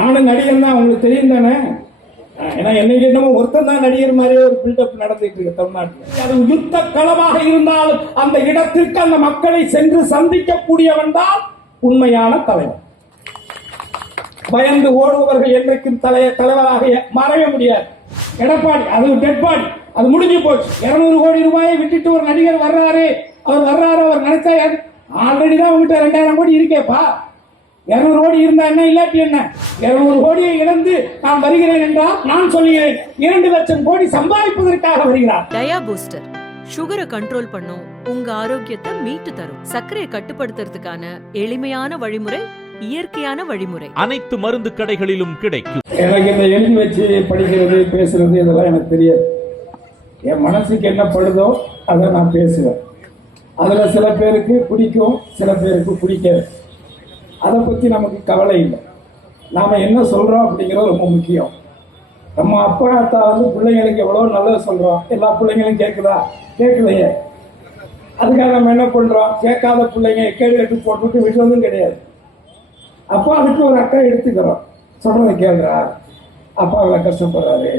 நானும் நடிகர் தான், உங்களுக்கு தெரியும் தானே. ஏன்னா என்னைக்கு என்னமோ ஒருத்தன் தான் நடிகர் மாதிரியே ஒரு பில்டப் நடந்துட்டு இருக்கு தமிழ்நாட்டில். அது யுத்த களமாக இருந்தாலும் அந்த இடத்திற்கு அந்த மக்களை சென்று சந்திக்கக்கூடியவன் தான் உண்மையான தலைவர். பயந்து ஓடுபவர்கள் என்றைக்கும் தலைவராக மறைய முடியாது. எடப்பாடி அது டெட் பாடி, அது முடிஞ்சு போச்சு. 200 கோடி ரூபாயை விட்டுட்டு ஒரு நடிகர் வர்றாரு, அவர் நினைச்சா ஆல்ரெடி தான் உங்ககிட்ட 2000 கோடி இருக்கேப்பா. 200 கோடி இருந்தா என்ன, இல்லாட்டி என்ன? 200 கோடியை இழந்து நான் வருகிறேன் என்றால் நான் சொல்லுகிறேன் 2 லட்சம் கோடி சம்பாதிப்பதற்காக வருகிறார். டயா பூஸ்டர் சுகரை கண்ட்ரோல் பண்ணும், உங்க ஆரோக்கியத்தை மீட்டு தரும். சர்க்கரையை கட்டுப்படுத்துறதுக்கான எளிமையான வழிமுறை, இயற்கையான வழிமுறை. அனைத்து மருந்து கடைகளிலும் கிடைக்கும். எனக்கு இந்த எழுதி வச்சு படிக்கிறது பேசுறது இதெல்லாம் எனக்கு தெரியாது. என் மனசுக்கு என்ன படுதோ அதை நான் பேசுவேன். அதுல சில பேருக்கு பிடிக்கும், சில பேருக்கு பிடிக்காது. அதை பத்தி நமக்கு கவலை இல்லை. நாம என்ன சொல்றோம் அப்படிங்கிறது ரொம்ப முக்கியம். நம்ம அப்பா அத்தா பிள்ளைங்களுக்கு எவ்வளவு நல்லது சொல்றோம், எல்லா பிள்ளைங்களும் கேட்குதா? கேட்கலையே. அதுக்காக நம்ம என்ன பண்றோம்? கேட்காத பிள்ளைங்க கேள்வி எடுத்து போட்டுவிட்டு விடுறதும் கிடையாது. அப்பா அதுக்கு ஒரு அக்கா எடுத்துக்கிறோம், சொல்றதை கேளுறா, அப்பா இவ்வளவு கஷ்டப்படுறாரு,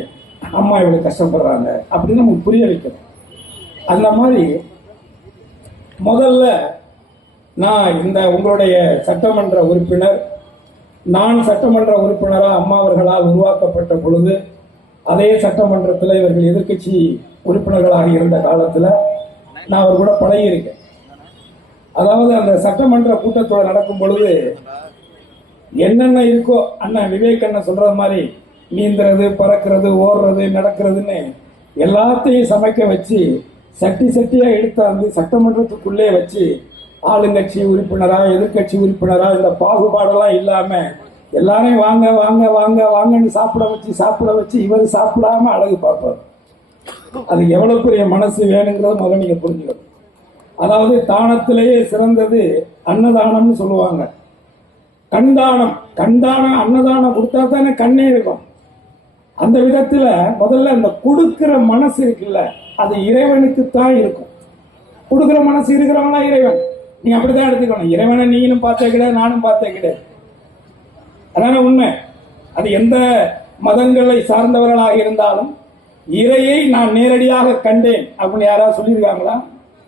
அம்மா இவ்வளவு கஷ்டப்படுறாங்க அப்படின்னு நமக்கு புரிய வைக்கணும். அந்த மாதிரி முதல்ல நான் இந்த உங்களுடைய சட்டமன்ற உறுப்பினர், நான் சட்டமன்ற உறுப்பினராக அம்மா அவர்களால் உருவாக்கப்பட்ட பொழுது அதே சட்டமன்றத்தில் இவர்கள் எதிர்கட்சி உறுப்பினர்களாக இருந்த காலத்தில் நான் அவர் கூட பழகியிருக்கேன். அதாவது அந்த சட்டமன்ற கூட்டத்தோடு நடக்கும் பொழுது என்னென்ன இருக்கோ, அண்ணன் விவேக் அண்ணன் சொல்றது மாதிரி நீந்துறது, பறக்கிறது, ஓடுறது, நடக்கிறதுன்னு எல்லாத்தையும் சமைக்க வச்சு சட்டி சட்டியா எடுத்தாந்து சட்டமன்றத்துக்குள்ளே வச்சு ஆளுங்கட்சி உறுப்பினரா எதிர்கட்சி உறுப்பினரா இந்த பாகுபாடெல்லாம் இல்லாம எல்லாரையும் வாங்க வாங்க வாங்க வாங்கன்னு சாப்பிட வச்சு இவர் சாப்பிடாம அழகு பார்ப்பார். அது எவ்வளவு பெரிய மனசு வேணுங்கிறத முதல்ல நீங்க புரிஞ்சுக்கணும். அதாவது தானத்திலேயே சிறந்தது அன்னதானம்னு சொல்லுவாங்க. கண்தானம், அன்னதானம் கொடுத்தா தானே கண்ணே இருக்கும். அந்த விதத்துல முதல்ல அந்த கொடுக்கிற மனசு இருக்குல்ல, அது இறைவனுக்கு தான் இருக்கும். கொடுக்கிற மனசு இருக்கிறவனா இறைவன். நீங்க அப்படித்தான் எடுத்துக்கணும். இறைவனை நீங்களும் பார்த்தே கிடையாது, நானும் பார்த்தே கிடையாது. அதான உண்மை. அது எந்த மதங்களை சார்ந்தவர்களாக இருந்தாலும் இறையை நான் நேரடியாக கண்டேன் அப்படின்னு யாராவது சொல்லியிருக்காங்களா?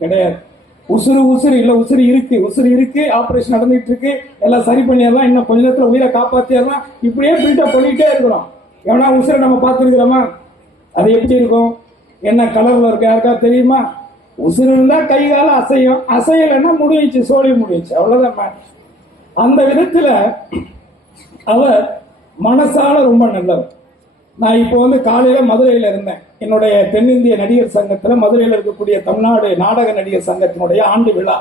கிடையாது. உசுறு இல்ல, உசுறு இருக்கு, ஆபரேஷன் நடந்துட்டு இருக்கு, எல்லாம் சரி பண்ணிடலாம், இன்னும் கொஞ்ச நேரத்தில் உயிரை காப்பாத்திடலாம், இப்படியே பில்டப் பண்ணிட்டே இருக்கிறோம். எவனா உசுரை நம்ம பார்த்துருக்கிறோமா? அது எப்படி இருக்கும், என்ன கலர்ல இருக்க யாருக்கா தெரியுமா? உசுறு இருந்தா கை கால அசையும், அசையலைன்னா முடிஞ்சிச்சு, சோழி முடிஞ்சிச்சு, அவ்வளவுதான். அந்த விதத்துல அவர் மனசால ரொம்ப நல்லவர். நான் இப்போ காலையில மதுரையில இருந்தேன். என்னுடைய தென்னிந்திய நடிகர் சங்கத்துல மதுரையில் இருக்கக்கூடிய தமிழ்நாடு நாடக நடிகர் சங்கத்தினுடைய ஆண்டு விழா.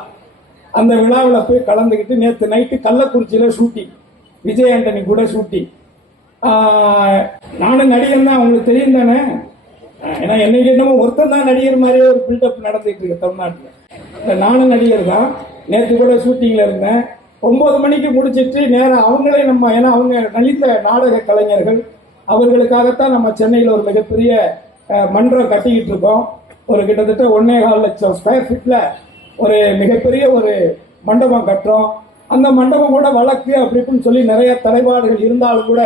அந்த விழாவில் போய் கலந்துக்கிட்டு நேற்று நைட்டு கள்ளக்குறிச்சியில ஷூட்டிங், விஜய் ஆண்டனி கூட ஷூட்டிங். நானும் நடிகர் தான், உங்களுக்கு தெரியும் தானே. ஏன்னா என்னைக்கு என்னமோ ஒருத்தன் தான் நடிகர் மாதிரியே ஒரு பில்டப் நடந்துட்டு இருக்கு தமிழ்நாட்டில். நானும் நடிகர் தான். நேற்று கூட ஷூட்டிங்ல இருந்தேன். 9 மணிக்கு முடிச்சிட்டு நேரம் அவங்களே நம்ம, ஏன்னா அவங்க நலிந்த நாடக கலைஞர்கள், அவர்களுக்காகத்தான் நம்ம சென்னையில் ஒரு மிகப்பெரிய மன்றம் கட்டிக்கிட்டு இருக்கோம். ஒரு கிட்டத்தட்ட 1.25 லட்சம் ஸ்கொயர் ஃபீட்ல ஒரு மிகப்பெரிய ஒரு மண்டபம் கட்டுறோம். அந்த மண்டபம் கூட வழக்கு அப்படி இப்படின்னு சொல்லி நிறைய தடைபாடுகள் இருந்தாலும் கூட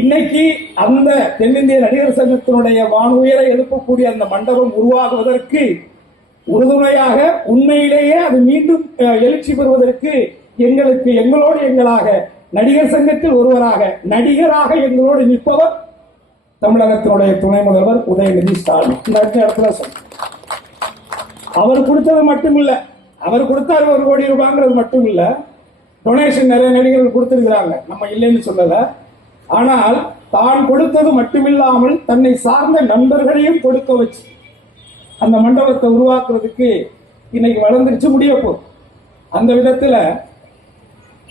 இன்னைக்கு அந்த தென்னிந்திய நடிகர் சங்கத்தினுடைய வானுயரை எழுப்பக்கூடிய அந்த மண்டபம் உருவாகுவதற்கு உறுதுணையாக, உண்மையிலேயே அது மீண்டும் எழுச்சி பெறுவதற்கு எங்களாக நடிகர் சங்கத்தில் ஒருவராக, நடிகராக எங்களோடு நிற்பவர் தமிழகத்தினுடைய துணை முதல்வர் உதயநிதி ஸ்டாலின். இந்த இடத்துல அவர் கொடுத்தது மட்டும் இல்ல, அவர் கொடுத்தாரு 1 கோடி ரூபாய்ங்கிறது மட்டும் இல்ல, டொனேஷன் நிறைய நடிகர்கள் கொடுத்திருக்கிறாங்க, நம்ம இல்லைன்னு சொல்லல. ஆனால் தான் கொடுத்தது மட்டுமில்லாமல் தன்னை சார்ந்த நண்பர்களையும் கொடுக்க வச்சு அந்த மண்டபத்தை உருவாக்குறதுக்கு இன்னைக்கு வளர்ந்துருச்சு, முடிய போகுது. அந்த விதத்துல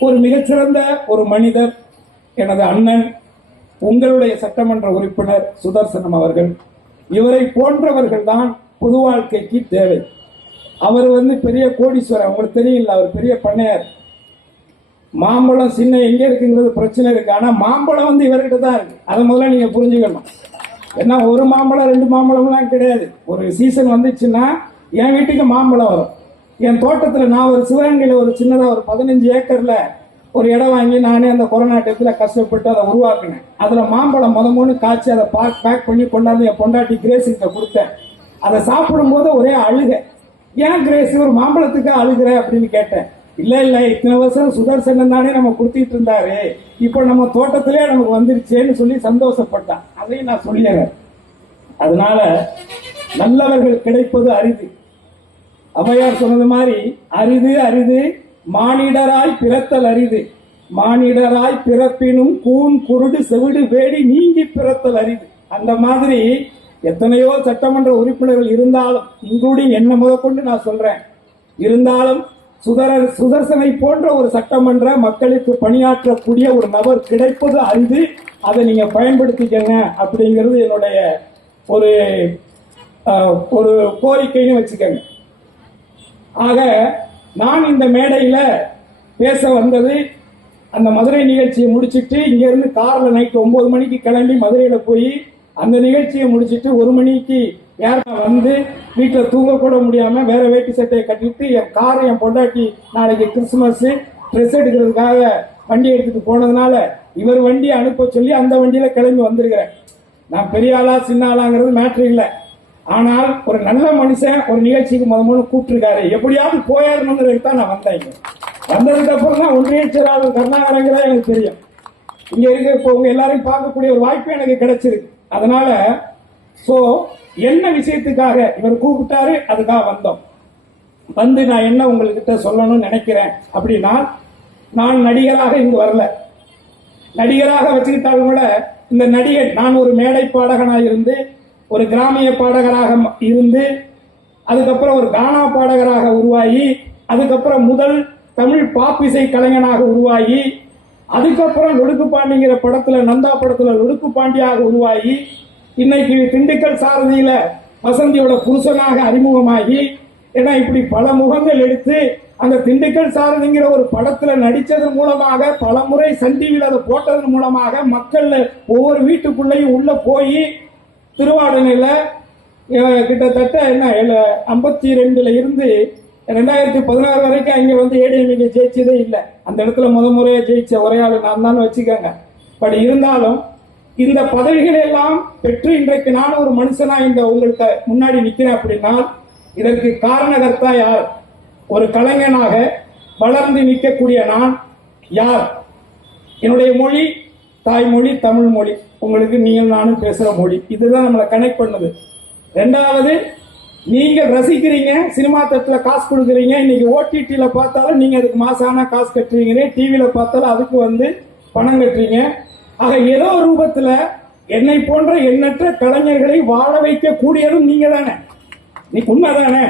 ஒரு மிகச்சிறந்த ஒரு மனிதர் எனது அண்ணன், உங்களுடைய சட்டமன்ற உறுப்பினர் சுதர்சனம் அவர்கள். இவரை போன்றவர்கள் தான் பொது வாழ்க்கைக்கு தேவை. அவர் பெரிய கோடீஸ்வரர், உங்களுக்கு தெரியல, அவர் பெரிய பண்ணையார். மாம்பழம் சின்ன எங்க இருக்குங்கிறது பிரச்சனை இருக்கு, ஆனா மாம்பழம் இவர்கிட்ட தான் இருக்கு. அதை முதல்ல நீங்க புரிஞ்சுக்கணும். ஏன்னா ஒரு மாம்பழம் 2 மாம்பழம்லாம் கிடையாது. ஒரு சீசன் வந்துச்சுன்னா என் வீட்டுக்கு மாம்பழம் வரும். என் தோட்டத்தில் நான் ஒரு சிவகங்கையில் ஒரு சின்னதாக ஒரு 15 ஏக்கர்ல ஒரு இடம் வாங்கி நானே அந்த கொரோனா டயத்தில் கஷ்டப்பட்டு அதை உருவாக்கினேன். அதில் மாம்பழம் முதமொன்னு காய்ச்சி அதை பேக் பண்ணி கொண்டாந்து என் பொண்டாட்டி கிரேஸுக்கிட்ட கொடுத்தேன். அதை சாப்பிடும்போது ஒரே அழுக. ஏன் கிரேஸ் ஒரு மாம்பழத்துக்கு அழுகிற அப்படின்னு கேட்டேன். இல்லை இத்தனை வருஷம் சுதர்சனம் தானே நம்ம கொடுத்துட்டு இருந்தாரு, இப்போ நம்ம தோட்டத்திலே நமக்கு வந்துருச்சேன்னு சொல்லி சந்தோஷப்பட்டான். அதையும் நான் சொல்லிடுறேன். அதனால நல்லவர்கள் கிடைப்பது அரிது. ஔவையார் சொன்னது மாதிரி அரிது அரிது மானிடராய் பிறத்தல் அரிது, மானிடராய் பிறப்பினும் கூன் குருடு செவிடு வேடி நீங்கி பிறத்தல் அரிது. அந்த மாதிரி எத்தனையோ சட்டமன்ற உறுப்பினர்கள் இருந்தாலும், இன்க்ளூடிங் என்ன முதற்கொண்டு நான் சொல்றேன், இருந்தாலும் சுதர்சனை போன்ற ஒரு சட்டமன்ற மக்களுக்கு பணியாற்றக்கூடிய ஒரு நபர் கிடைப்பது அரிது. அதை நீங்க பயன்படுத்திக்கங்க அப்படிங்கிறது என்னுடைய ஒரு ஒரு கோரிக்கைன்னு வச்சுக்கங்க. ஆக நான் இந்த மேடையில பேச வந்தது, அந்த மதுரை நிகழ்ச்சியை முடிச்சிட்டு இங்க இருந்து கார்ல நைட் 9 மணிக்கு கிளம்பி மதுரையில போய் அந்த நிகழ்ச்சியை முடிச்சிட்டு 1 மணிக்கு வந்து வீட்டில் தூங்க கூட முடியாம வேற வேட்டி சட்டையை கட்டிட்டு என் காரை என் பொண்டாட்டி நாளைக்கு கிறிஸ்துமஸ் ட்ரெஸ் எடுக்கிறதுக்காக வண்டி எடுத்துட்டு போனதுனால இவர் வண்டியை அனுப்ப சொல்லி அந்த வண்டியில கிளம்பி வந்திருக்கிறேன். நான் பெரிய ஆளா சின்ன ஆளாங்கிறது மேட்ரு இல்லை. ஆனால் ஒரு நல்ல மனுஷன் ஒரு நிகழ்ச்சிக்கு முதல்ல கூப்பிட்டுருக்காரு, எப்படியாவது போயிடணுங்கிறதுக்கு தான் நான் வந்தேன். வந்ததுக்கு அப்புறம் தான் ஒன்றிய செயலாளர் கருணாகரங்கிறத எனக்கு தெரியும். இங்க இருக்க இப்போ உங்க எல்லாரையும் பார்க்கக்கூடிய ஒரு வாய்ப்பு எனக்கு கிடைச்சிருக்கு. அதனால என்ன விஷயத்துக்காக இவர் கூப்பிட்டாரு, அதுக்காக வந்தோம். வந்து நான் என்ன உங்ககிட்ட சொல்லணும்னு நினைக்கிறேன் அப்படின்னா, நான் நடிகராக இங்கு வரல. நடிகராக வச்சுக்கிட்டாலும் கூட இந்த நடிகர், நான் ஒரு மேடை பாடகனாக இருந்து, ஒரு கிராமிய பாடகராக இருந்து, அதுக்கப்புறம் ஒரு கானா பாடகராக உருவாகி, அதுக்கப்புறம் முதல் தமிழ் பாப் இசை கலைஞனாக உருவாகி, அதுக்கப்புறம் லொடுக்கு பாண்டிங்கிற படத்துல, நந்தா படத்துல லொடுக்கு பாண்டியாக உருவாகி, இன்னைக்கு திண்டுக்கல் சாரதியில வசந்தியோட புருஷனாக அறிமுகமாகி, ஏன்னா இப்படி பல முகங்கள் எடுத்து அந்த திண்டுக்கல் சாரதிங்கிற ஒரு படத்துல நடிச்சதன் மூலமாக, பல முறை சன் டிவியில் அதை போட்டதன் மூலமாக மக்கள் ஒவ்வொரு வீட்டுக்குள்ளேயும் உள்ள போய் திருவாடனையில கிட்டத்தட்ட 52 இருந்து 2016 வரைக்கும் அங்க வந்து ஏடிஎம்கே ஜெயிச்சதே இல்லை. அந்த இடத்துல முறையா ஜெயிச்ச ஒரே ஆளு நான் தான் வச்சுக்கோங்க. பட் இருந்தாலும் இந்த பதவிகளை எல்லாம் பெற்று இன்றைக்கு நான் ஒரு மனுஷனா இந்த உங்களுக்கு முன்னாடி நிக்கிறேன் அப்படின்னா, இதற்கு காரணகர்த்தா யார்? ஒரு கலைஞனாக வளர்ந்து நிற்கக்கூடிய நான் யார்? என்னுடைய மொழி தாய்மொழி தமிழ் மொழி, உங்களுக்கு நீங்கள் நானும் பேசுற மொழி. இதுதான் நம்மளை கனெக்ட் பண்ணுது. ரெண்டாவது, நீங்க ரசிக்கிறீங்க, சினிமா தட்டுல காசு கொடுக்குறீங்க. இன்னைக்கு ஓடிடியில பார்த்தாலும் நீங்க அதுக்கு மாசான காசு கட்டுறீங்க, டிவியில பார்த்தாலும் அதுக்கு பணம் கட்டுறீங்க. ஆக ஏதோ ரூபத்துல என்னை போன்ற எண்ணற்ற கலைஞர்களை வாழ வைக்க கூடியதும் நீங்க தானே. நீ உண்மைதானே?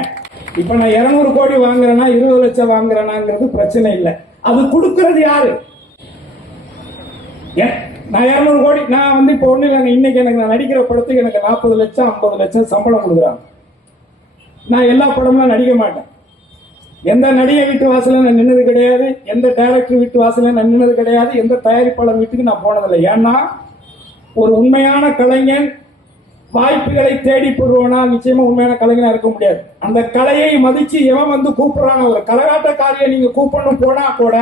இப்ப நான் 200 கோடி வாங்குறேன்னா 20 லட்சம் வாங்குறேனாங்கிறது பிரச்சனை இல்லை. அது கொடுக்கறது யாரு? நான் 200 கோடி நான் இப்ப ஒண்ணு இல்லைங்க. இன்னைக்கு எனக்கு நான் நடிக்கிற படத்துக்கு எனக்கு 40 லட்சம் 50 லட்சம் சம்பளம் கொடுக்குறாங்க. நான் எல்லா படமும் நடிக்க மாட்டேன். எந்த நடிகை வீட்டு வாசல நான் நின்னது கிடையாது, எந்த டைரக்டர் வீட்டு வாசல நான் நின்னது கிடையாது, எந்த தயாரிப்பாளர் வீட்டுக்கு நான் போனதில்லை. ஏன்னா ஒரு உண்மையான கலைஞன் வாய்ப்புகளை தேடி போடுவானா நிச்சயமா உண்மையான கலைஞனா இருக்க முடியாது. அந்த கலையை மதிச்சு எவன் கூப்பிடுறாங்க, ஒரு கரகாட்டக்காரியை நீங்க கூப்பிடணும் போனா கூட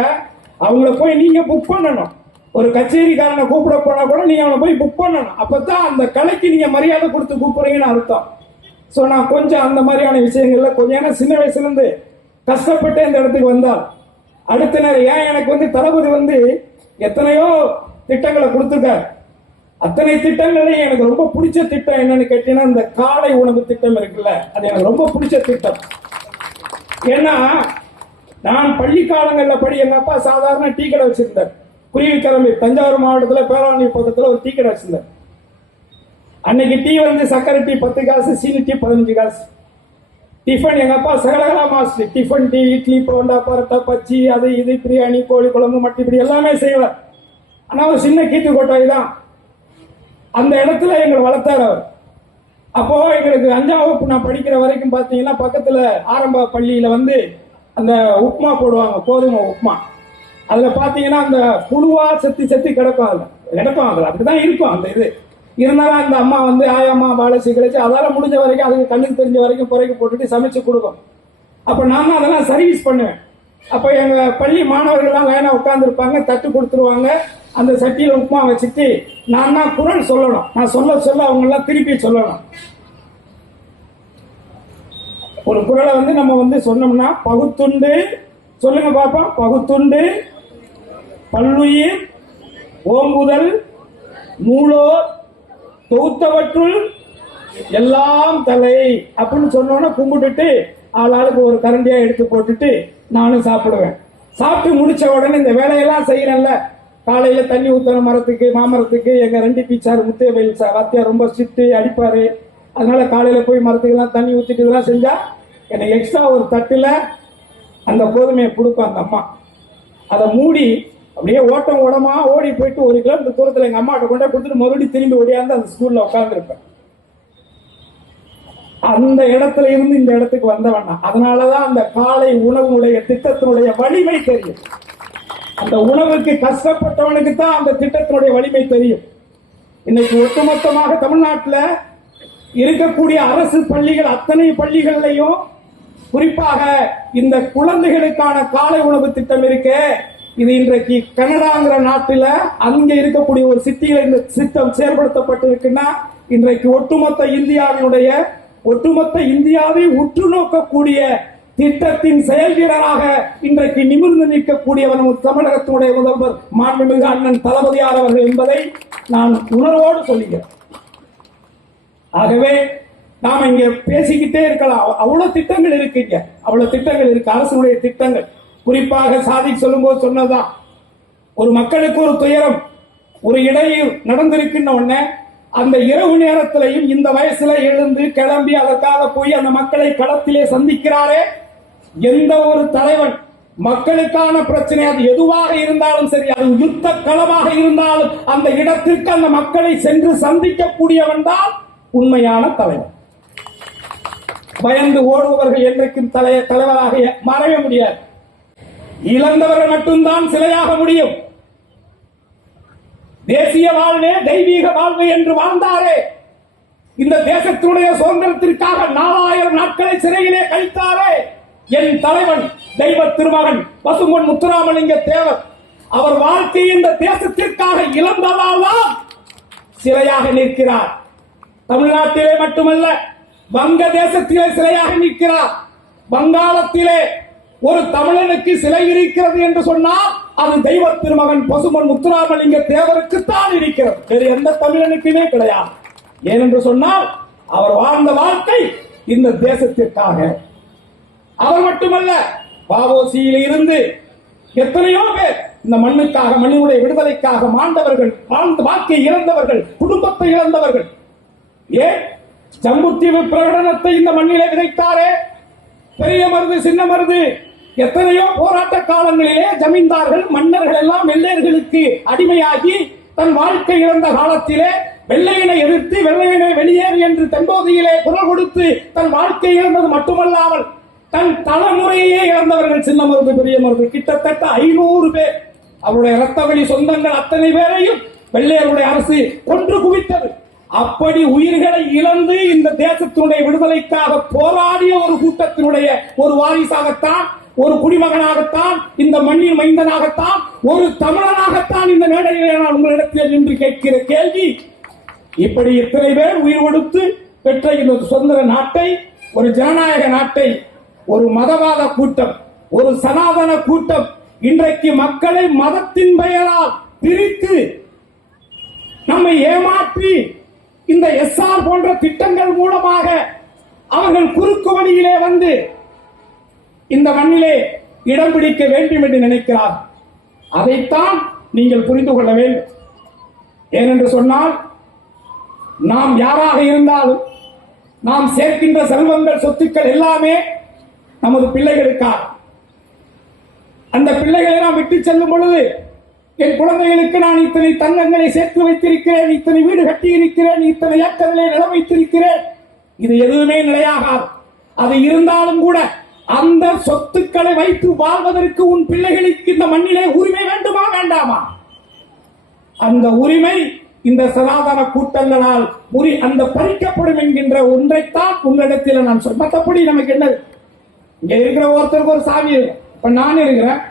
அவங்கள போய் நீங்க புக் பண்ணணும். ஒரு கச்சேரிக்காரனை கூப்பிட போனா கூட நீங்க அவனை போய் புக் பண்ணணும். அப்பதான் அந்த கலைக்கு நீங்க மரியாதை கொடுத்து கூப்பிடுறீங்கன்னு அர்த்தம். சோ நான் கொஞ்சம் அந்த மாதிரியான விஷயங்கள்ல கொஞ்சம் சின்ன வயசுல இருந்து கஷ்டப்பட்டு இந்த இடத்துக்கு வந்தால் அடுத்த நேரம் ஏன் எனக்கு தளபதி எத்தனையோ திட்டங்களை கொடுத்துருக்காரு. அத்தனை திட்டங்களையும் எனக்கு ரொம்ப பிடிச்ச திட்டம் என்னன்னு கேட்டீங்கன்னா, இந்த காலை உணவு திட்டம் இருக்குல்ல, அது எனக்கு ரொம்ப பிடிச்ச திட்டம். ஏன்னா நான் பள்ளி காலங்களில் எங்க அப்பா சாதாரண டீ கடை வச்சிருந்தார். குருவிக்கரம்பி தஞ்சாவூர் மாவட்டத்தில் பேராவணி பக்கத்தில் ஒரு டீ கடை வச்சிருந்தார். அன்னைக்கு டீ சக்கரை டீ 10 காசு, சீனி டீ 15 காசு. டிஃபன் எங்க அப்பா சகலகலா master. Tiffin tea, idli, bonda, parotta, பச்சி, அது இது, பிரியாணி, கோழி குழம்பு, மட்டி, இப்படி எல்லாமே செய்வார். ஆனா ஒரு சின்ன கீத்து கொட்டாய் தான். அந்த இடத்துல எங்களை வளர்த்தார் அவர். அப்போ எங்களுக்கு 5ஆம் வகுப்பு நான் படிக்கிற வரைக்கும் பாத்தீங்கன்னா பக்கத்துல ஆரம்ப பள்ளியில அந்த உப்புமா போடுவாங்க, கோதுமை உப்புமா. அதுல பாத்தீங்கன்னா அந்த புழுவா செத்தி கிடக்கும். அதுல அப்படிதான் இருக்கும். அந்த இது இருந்தாலும் அந்த அம்மா ஆயாம்மா வாழைச்சி கிழச்சி அதால முடிஞ்ச வரைக்கும் அதுக்கு கண்ணுக்கு தெரிஞ்ச வரைக்கும் குறைக்கு போட்டுட்டு சமைச்சு கொடுக்கும். அப்ப நான் அதெல்லாம் சர்வீஸ் பண்ணுவேன். அப்ப எங்க பள்ளி மாணவர்கள்லாம் லைனா உட்கார்ந்துருப்பாங்க, தட்டு கொடுத்துருவாங்க, அந்த சட்டியில உப்புமா வச்சுட்டு நான் தான் குரல் சொல்லணும். நான் சொல்ல சொல்ல அவங்க எல்லாம் திருப்பி சொல்லணும். ஒரு குரலை நம்ம சொன்னோம்னா, பகுத்துண்டு சொல்லுங்க பாப்பா, பகுத்துண்டு பல்லுயிர் ஓம்புதல் நூலோர் தொகுத்தவற்றுள் எல்லாம் தலை அப்படின்னு சொன்னோன்னா கும்பிட்டுட்டு ஆளாளுக்கு ஒரு கரண்டியா எடுத்து போட்டுட்டு நானும் சாப்பிடுவேன். சாப்பிட்டு முடிச்ச உடனே இந்த வேலையெல்லாம் செய்யறேன்ல, காலையில தண்ணி ஊத்தணும் மரத்துக்கு, மாமரத்துக்கு. எங்க ரெண்டு பீச்சாரு முத்தையவேல் சார் வாத்தியார் ரொம்ப ஸ்ட்ரிக்ட், அடிப்பாரு. அதனால காலையில போய் மரத்துக்கு எல்லாம் தண்ணி ஊத்திட்டு இதெல்லாம் செஞ்சா எனக்கு எக்ஸ்ட்ரா ஒரு தட்டுல அந்த கோதுமையை கொடுக்கும் அந்த அம்மா. அதை மூடி அப்படியே ஓட்டம் ஓடமா ஓடி போயிட்டு 1 கிலோமீட்டர் தூரத்துல எங்க அம்மாட்ட கொண்டே கொடுத்துட்டு மறுபடியும் திரும்பி ஓடியாந்து அந்த ஸ்கூல்ல உட்கார்ந்துருப்பேன். அந்த இடத்துல இருந்து இந்த இடத்துக்கு வந்தவண்ணா. அதனாலதான் அந்த காலை உணவுடைய திட்டத்தினுடைய வலிமை தெரியும். அந்த உணவுக்கு கஷ்டப்பட்டவனுக்கு தான் அந்த திட்டத்தினுடைய வலிமை தெரியும். இன்னைக்கு ஒட்டுமொத்தமாக தமிழ்நாட்டில் இருக்கக்கூடிய அரசு பள்ளிகள் அத்தனை பள்ளிகள்லையும் குறிப்பாக இந்த குழந்தைகளுக்கான காலை உணவு திட்டம் இருக்கு. இது இன்றைக்கு கனடாங்கிற நாட்டில் அங்க இருக்கக்கூடிய ஒரு சிட்டியில இந்த திட்டம் செயல்படுத்தப்பட்டிருக்குன்னா இன்றைக்கு ஒட்டுமொத்த இந்தியாவை உற்று நோக்கக்கூடிய திட்டத்தின் செயல் வீரராக இன்றைக்கு நிமிர்ந்து நிற்கக்கூடியவர் தமிழகத்தினுடைய முதல்வர் மாண்புமிகு அண்ணன் தளபதியார் அவர்கள் என்பதை நான் உணர்வோடு சொல்லுகிறேன். ஆகவே நாம இங்க பேசிக்கிட்டே இருக்கலாம். அவ்வளவு திட்டங்கள் இருக்குங்க, அவ்வளவு திட்டங்கள் இருக்கு, அரசுடைய திட்டங்கள். குறிப்பாக சாதி சொல்லும்போது சொன்னதுதான், ஒரு மக்களுக்கு ஒரு துயரம், ஒரு இடையூறு நடந்திருக்குன்னு உடனே அந்த இரவு நேரத்திலையும் இந்த வயசுல எழுந்து கிளம்பி அதற்காக போய் அந்த மக்களை களத்திலே சந்திக்கிறாரே. எந்த ஒரு தலைவன் மக்களுக்கான பிரச்சனை அது எதுவாக இருந்தாலும் சரி, அது யுத்த களமாக இருந்தாலும் அந்த இடத்திற்கு அந்த மக்களை சென்று சந்திக்கக்கூடியவன் தான் உண்மையான தலைவர். பயந்து ஓடுபவர்கள் என்றைக்கும் தலைவராக மாறவே முடியாது. இழந்தவர்கள் மட்டும்தான் சிலையாக முடியும். தேசிய வாழ்வே தெய்வீக வாழ்வு என்று வாழ்ந்தாரே, இந்த தேசத்தினுடைய சுதந்திரத்திற்காக 4000 நாட்களை சிறையிலே கழித்தாரே என் தலைவன் தெய்வ திருமகன் பசும்பொன் முத்துராமலிங்க தேவர். அவர் வாழ்க்கை இந்த தேசத்திற்காக இழந்ததால் தான் சிலையாக நிற்கிறார். தமிழ்நாட்டிலே மட்டுமல்ல, வங்க தேசத்திலே சிலையாக நிற்கிறார். வங்காளத்திலே ஒரு தமிழனுக்கு சிலை இருக்கிறது என்று சொன்னால் அது தெய்வ திருமகன் பசும்பொன் முத்துராமலிங்க தேவருக்கு தான் இருக்கிறது, வேறு எந்த தமிழனுக்குமே கிடையாது. ஏனென்று சொன்னால் அவர் வாழ்ந்த வாழ்க்கை இந்த தேசத்திற்காக. அவர் மட்டுமல்ல, வாவோசியில் இருந்து எத்தனையோ பேர் இந்த மண்ணுக்காக, மண்ணினுடைய விடுதலைக்காக மாண்டவர்கள், வாழ்க்கை இழந்தவர்கள், குடும்பத்தை இழந்தவர்கள். ஏன் ஜம்புத்தீவு பிரகடனத்தை இந்த மண்ணிலே விதைத்தாரே, பெரிய மருது சின்ன மருது, எத்தனையோ போராட்ட காலங்களிலே ஜமீன்தார்கள் மன்னர்கள் எல்லாம் வெள்ளையர்களுக்கு அடிமையாகி தன் வாழ்க்கை இழந்த காலத்திலே வெள்ளையனை எதிர்த்து வெள்ளையனை வெளியேறு என்று தென்பகுதியிலே குரல் கொடுத்து தன் வாழ்க்கை இழந்தது மட்டுமல்லாமல் தன் தலைமுறையே இழந்தவர்கள் சின்ன மருது பெரிய மருது கிட்டத்தட்ட 500 பேர். அவருடைய இரத்த வழி சொந்தங்கள் அத்தனை பேரையும் வெள்ளையருடைய அரசு கொன்று குவித்தது. அப்படி உயிர்களை இழந்து இந்த தேசத்தினுடைய விடுதலைக்காக போராடிய ஒரு கூட்டத்தினுடைய ஒரு வாரிசாகத்தான், ஒரு குடிமகனாகத்தான், இந்த மண்ணின் மைந்தனாகத்தான், ஒரு தமிழனாகத்தான் இந்த மேடையிலே நான் உங்களிடத்தில் நின்று கேட்கிற கேள்வி, இப்படி இத்தனை பேர் உயிர் கொடுத்து பெற்ற இந்த சுதந்திர நாட்டை, ஒரு ஜனநாயக நாட்டை ஒரு மதவாத கூட்டம், ஒரு சனாதன கூட்டம் இன்றைக்கு மக்களை மதத்தின் பெயரால் பிரித்து நம்மை ஏமாற்றி இந்த எஸ்ஆர் போன்ற திட்டங்கள் மூலமாக அவர்கள் குறுக்கு வழியிலே வந்து இந்த மண்ணிலே இடம் பிடிக்க வேண்டும் என்று நினைக்கிறார். அதைத்தான் நீங்கள் புரிந்து கொள்ள வேண்டும். ஏனென்று சொன்னால், நாம் யாராக இருந்தாலும் நாம் சேர்க்கின்ற செல்வங்கள் சொத்துக்கள் எல்லாமே நமது பிள்ளைகளுக்காக. அந்த பிள்ளைகளை நாம் விட்டு செல்லும் பொழுது, என் குழந்தைகளுக்கு நான் இத்தனை தங்கங்களை சேர்த்து வைத்திருக்கிறேன், இத்தனை வீடு கட்டி இருக்கிறேன், இத்தனை ஏக்கர்களை நிலம் வைத்திருக்கிறேன், இது எதுவுமே நிலையாகாது. அது இருந்தாலும் கூட அந்த சொத்துக்களை வைத்து வாழ்வதற்கு உன் பிள்ளைகளுக்கு இந்த மண்ணிலே உரிமை வேண்டுமா வேண்டாமா? அந்த உரிமை இந்த சனாதன கூட்டங்களால் அந்த பறிக்கப்படும் என்கின்ற ஒன்றைத்தான் உங்களிடத்தில் நான் சொல்ல. மற்றபடி நமக்கு என்ன, இங்க இருக்கிற ஒருத்தருக்கு ஒரு சாமி, இப்ப நான் இருக்கிறேன்,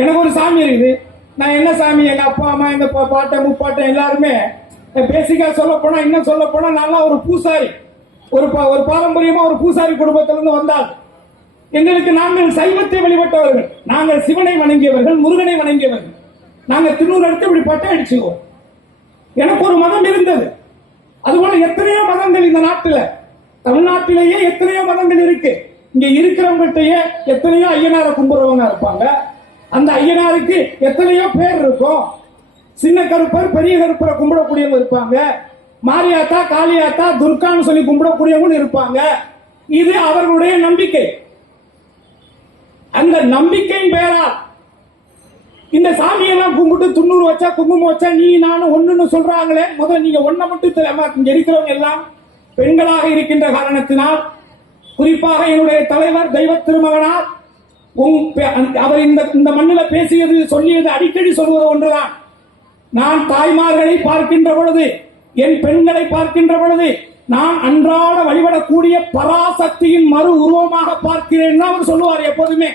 எனக்கு ஒரு சாமி இருக்குது. நான் என்ன சாமி, எங்க அப்பா அம்மா எங்க பாட்டன் முப்பாட்டன் எல்லாருமே பேசிக்கா சொல்ல போனா, இன்னும் சொல்ல போனா நான் ஒரு பூசாரி, ஒரு பாரம்பரியமா ஒரு பூசாரி குடும்பத்திலிருந்து வந்தால் எங்களுக்கு நாங்கள் சைவத்தை வழிபட்டவர்கள், நாங்கள் சிவனை வணங்கியவர்கள், முருகனை வணங்கியவர்கள். நாங்க திருநூறு எடுத்து இப்படி பட்டை அடிச்சுக்குவோம். எனக்கு ஒரு மதம் இருந்தது. அதுபோல எத்தனையோ மதங்கள் இந்த நாட்டில், தமிழ்நாட்டிலேயே எத்தனையோ மதங்கள் இருக்கு. இங்க இருக்கிறவங்ககிட்டயே எத்தனையோ ஐயனாரை கும்பிடுறவங்க இருப்பாங்க. அந்த ஐயனாருக்கு எத்தனையோ பேர் இருக்கும். சின்ன கருப்பர் பெரிய கருப்பரை கும்பிடக்கூடியவங்க இருப்பாங்க. மாரியாத்தா காளியாத்தா துர்கான்னு சொல்லி கும்பிடக்கூடியவங்க இருப்பாங்க. இது அவர்களுடைய நம்பிக்கை. அந்த நம்பிக்கையின் பெயரால் இந்த சாமியெல்லாம் கும்பிட்டு துண்ணூறு வச்சா குங்குமம் வச்சா நீ நானும் ஒண்ணுன்னு சொல்றாங்களே. முதல்ல நீங்க ஒன்ன மட்டும் தெரியாம, இங்க இருக்கிறவங்க எல்லாம் பெண்களாக இருக்கின்ற காரணத்தினால், குறிப்பாக என்னுடைய தலைவர் தெய்வ திருமகனார் அவர் இந்த மண்ணில் பேசியது சொல்லியது அடிக்கடி சொல்வது ஒன்றுதான். நான் தாய்மார்களை பார்க்கின்ற பொழுது, என் பெண்களை பார்க்கின்ற பொழுது, நான் அன்றாட வழிபடக்கூடிய பராசக்தியின் மறு உருவமாக பார்க்கிறேன் அவர் சொல்லுவார் எப்போதுமே.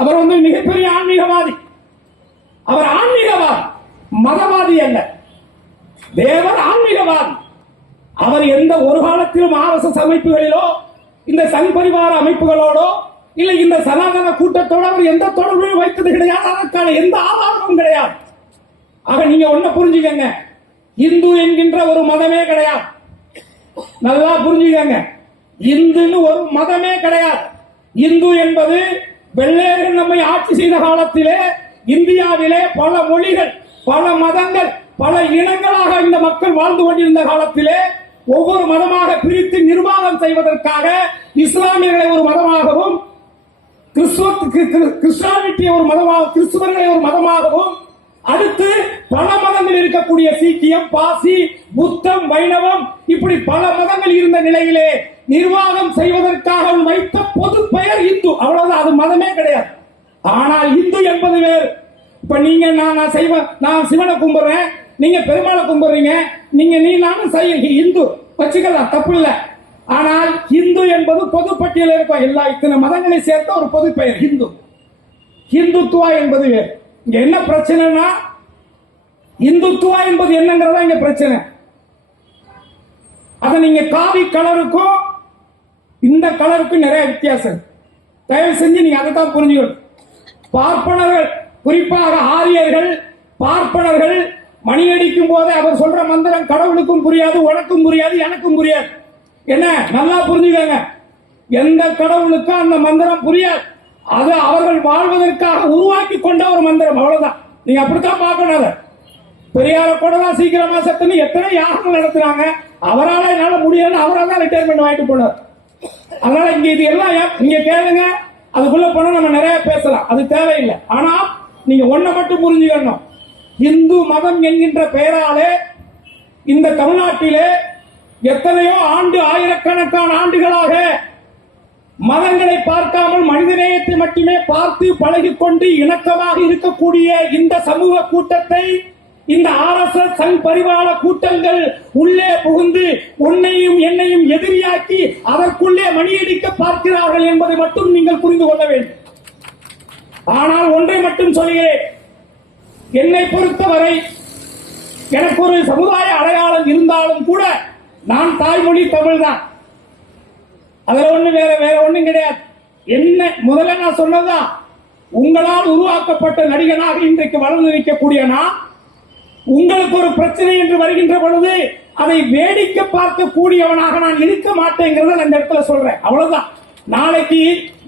அவர் மிகப்பெரிய ஆன்மீகவாதி. அவர் ஆன்மீகவாதி, மதவாதி அல்ல. தேவர் ஆன்மீகவாதி. அவர் எந்த ஒரு காலத்திலும் RSS அமைப்புகளிலோ இந்த சங் பரிவார அமைப்புகளோடோ இல்ல இந்த சனாதன கூட்டத்தோட அவர் எந்த தொடர்பையும் வைத்தது கிடையாது. அதற்கான எந்த ஆதாரமும் கிடையாது. ஆக நீங்க ஒண்ணு புரிஞ்சுக்கங்க, இந்து என்கின்ற ஒரு மதமே கிடையாது. நல்லா புரிஞ்சுக்கங்க, இந்துன்னு ஒரு மதமே கிடையாது. இந்து என்பது வெள்ளையர்கள் நம்மை ஆட்சி செய்த காலத்திலே இந்தியாவிலே பல மொழிகள், பல மதங்கள், பல இனங்களாக இந்த மக்கள் வாழ்ந்து கொண்டிருந்த காலத்திலே ஒவ்வொரு மதமாக பிரித்து நிர்வாகம் செய்வதற்காக இஸ்லாமியர்களை ஒரு மதமாகவும், கிறிஸ்டானிட்டியை ஒரு மதமாக, கிறிஸ்துவர்களை ஒரு மதமாகவும், அடுத்து பல மதங்கள் இருக்கக்கூடிய சீக்கியம், பாசி, புத்தம், வைணவம், இப்படி பல மதங்கள் இருந்த நிலையிலே நிர்வாகம் செய்வதற்காக வைத்த பொது பெயர் இந்து. அவ்வளவுதான், அது மதமே கிடையாது. ஆனால் இந்து என்பது வேறு. இப்ப நீங்க நான் சிவனை கும்பிடுறேன், நீங்க பெருமாளை கும்பிடுறீங்க, நீ நானும் இந்து வச்சுக்கலாம், தப்பு இல்லை. ஆனால் இந்து என்பது பொது பட்டியல் இருக்கும். எல்லா இத்தனை மதங்களை சேர்த்த ஒரு பொது பெயர் இந்து. இந்துத்துவா என்பது வேறு. இங்க என்ன பிரச்சனைனா, இந்துத்துவா என்பது என்னங்கிறதா இங்க பிரச்சனை. அத நீங்க காவி கலருக்கும் இந்த கலருக்கும் நிறைய வித்தியாசம். தயவு செஞ்சு நீங்க அதை தான் புரிஞ்சுக்கணும். பார்ப்பனர்கள், குறிப்பாக ஆரியர்கள், பார்ப்பனர்கள் மணி அடிக்கும் போது அவர் சொல்ற மந்திரம் கடவுளுக்கும் புரியாது, உனக்கும் புரியாது, எனக்கும் புரியாது. என்ன நல்லா புரிஞ்சுக்கங்க, எந்த கடவுளுக்கும் அந்த மந்திரம் புரியாது. அது அவர்கள் வாழ்வதற்காக உருவாக்கி கொண்ட ஒரு மந்திரம், அவ்வளவுதான். நீங்க அப்படித்தான் பார்க்கணும். அதை பெரியார கூட தான் சீக்கிரமா சத்துன்னு எத்தனை யாகங்கள் நடத்துறாங்க. அவரால் என்னால முடியல, அவரால் தான் ரிட்டையர்மெண்ட் வாங்கிட்டு போனார். அதனால இங்க இது எல்லாம் நீங்க கேளுங்க, அதுக்குள்ள போனா நம்ம நிறைய பேசலாம், அது தேவையில்லை. ஆனா நீங்க ஒன்ன மட்டும் புரிஞ்சுக்கணும், இந்து மதம் என்கின்ற பெயராலே இந்த தமிழ்நாட்டிலே எத்தனையோ ஆண்டு, ஆயிரக்கணக்கான ஆண்டுகளாக மதங்களை பார்க்காமல் மனிதநேயத்தை மட்டுமே பார்த்து பழகிக்கொண்டு இணக்கமாக இருக்கக்கூடிய இந்த சமூக கூட்டத்தை இந்த RSS சங் பரிவார கூட்டங்கள் உள்ளே புகுந்து உன்னையும் என்னையும் எதிரியாக்கி அதற்குள்ளே மணியடிக்க பார்க்கிறார்கள் என்பதை மட்டும் நீங்கள் புரிந்து கொள்ள வேண்டும். ஆனால் ஒன்றை மட்டும் சொல்கிறேன், என்னை பொறுத்தவரை எனக்கு ஒரு சமுதாய அடையாளம் இருந்தாலும் கூட நான் தாய்மொழி தமிழ் தான். அதுல ஒண்ணு வேற ஒண்ணும் கிடையாது. என்ன முதல்ல நான் சொன்னதுதான், உங்களால் உருவாக்கப்பட்ட நடிகனாக இன்றைக்கு வளர்ந்து நிற்கக்கூடிய நான், உங்களுக்கு ஒரு பிரச்சனை என்று வருகின்ற பொழுது அதை வேடிக்கை பார்க்கக்கூடியவனாக நான் இருக்க மாட்டேங்கிறத அந்த இடத்துல சொல்றேன், அவ்வளவுதான். நாளைக்கு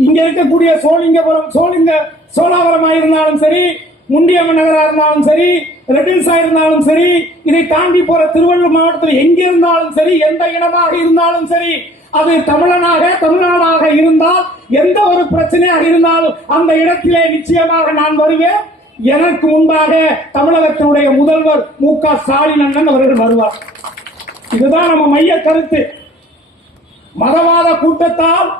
இங்க இருக்கக்கூடிய சோழாவரமா இருந்தாலும் சரி, முண்டியம்மன் நகரா இருந்தாலும் சரி, ரெட்டில்ஸா இருந்தாலும் சரி, இதை தாண்டி போற திருவள்ளூர் மாவட்டத்தில் எங்க இருந்தாலும் சரி, எந்த இனமாக இருந்தாலும் சரி, அது தமிழ்நாடாக இருந்தால் எந்த ஒரு பிரச்சனையாக இருந்தாலும் அந்த இடத்திலே நிச்சயமாக நான் வருவேன். எனக்கு முன்பாக தமிழகத்தினுடைய முதல்வர் மு.க. ஸ்டாலின் அண்ணன் அவர்கள் வருவார். இதுதான் நம்ம மைய கருத்து. மதவாத கூட்டத்தால்